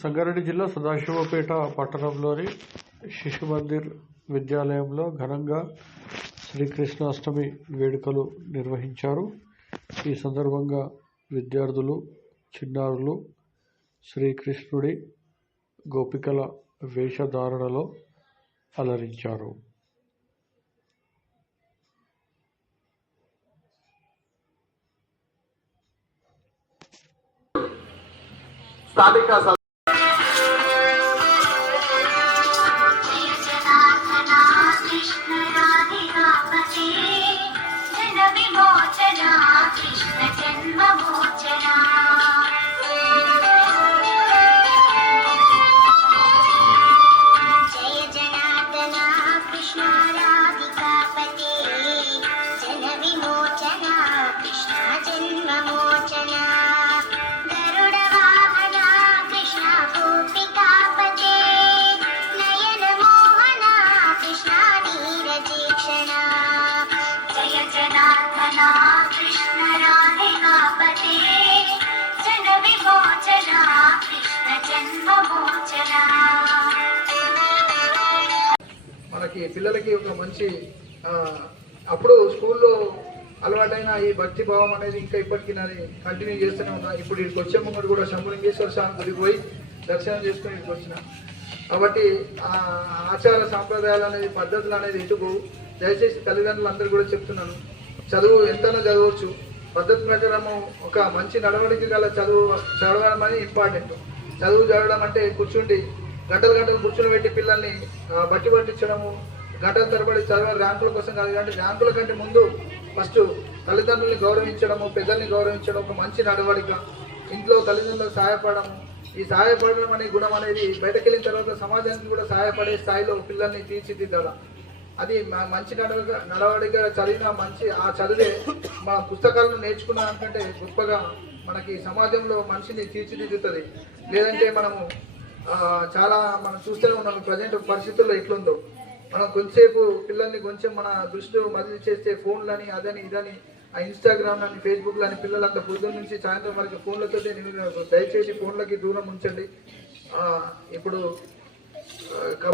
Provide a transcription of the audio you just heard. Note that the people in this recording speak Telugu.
సంగారెడ్డి జిల్లా సదాశివపేట పట్టణంలోని శిశు మందిర్ విద్యాలయంలో ఘనంగా శ్రీకృష్ణాష్టమి వేడుకలు నిర్వహించారు. ఈ సందర్భంగా విద్యార్థులు చిన్నారులు శ్రీకృష్ణుడి గోపికల వేషధారణలో అలరించారు. స్థానిక Thank you. వాళ్ళకి పిల్లలకి ఒక మంచి అప్పుడు స్కూల్లో అలవాటైన ఈ భక్తి భావం అనేది ఇంకా ఇప్పటికీ నాది కంటిన్యూ చేస్తూనే ఉన్నా. ఇప్పుడు ఇక్కడికి వచ్చే ముందు కూడా శంభులింగేశ్వర స్వామి గుడికి పోయి దర్శనం చేసుకుని ఇక్కడికి వచ్చిన. కాబట్టి ఆచార సాంప్రదాయాలు అనేది పద్ధతులు అనేది ఎటుకు దయచేసి తల్లిదండ్రులు అందరూ కూడా చెప్తున్నాను. చదువు ఎంతైనా చదవచ్చు. పద్ధతి ప్రకారము ఒక మంచి నడవడిక గల చదువు చదవడం అనేది ఇంపార్టెంట్. చదువు చదవడం అంటే కూర్చుండి గంటలు గంటలు కూర్చుని పెట్టి పిల్లల్ని బట్టి పట్టించడము గంటల తరబడి చదవాలి ర్యాంకుల కోసం కాదు. కానీ ర్యాంకుల కంటే ముందు ఫస్ట్ తల్లిదండ్రుల్ని గౌరవించడము పెద్దల్ని గౌరవించడం ఒక మంచి నడవడిక. ఇంట్లో తల్లిదండ్రులకు సహాయపడము ఈ సహాయపడడం అనే గుణం అనేది బయటకు వెళ్ళిన తర్వాత సమాజానికి కూడా సహాయపడే స్థాయిలో పిల్లల్ని తీర్చిదిద్దాల అది మంచి నడవడిక నడవడిక చదివిన మంచి ఆ చదివే మన పుస్తకాలను నేర్చుకున్న దానికంటే గొప్పగా మనకి సమాజంలో మనిషిని తీర్చిదిద్దుతుంది. లేదంటే మనము చాలా మనం చూస్తూనే ఉన్నాం ప్రజెంట్ పరిస్థితుల్లో ఎట్లుందో. మనం కొంతసేపు పిల్లల్ని కొంచెం మన దృష్టి మదిలి చేస్తే ఫోన్లని అదని ఇదని ఆ ఇన్స్టాగ్రామ్ అని ఫేస్బుక్ అని పిల్లలంతా పొద్దున్న నుంచి సాయంత్రం వరకు ఫోన్లతో దయచేసి ఫోన్లకి దూరం ఉంచండి. ఇప్పుడు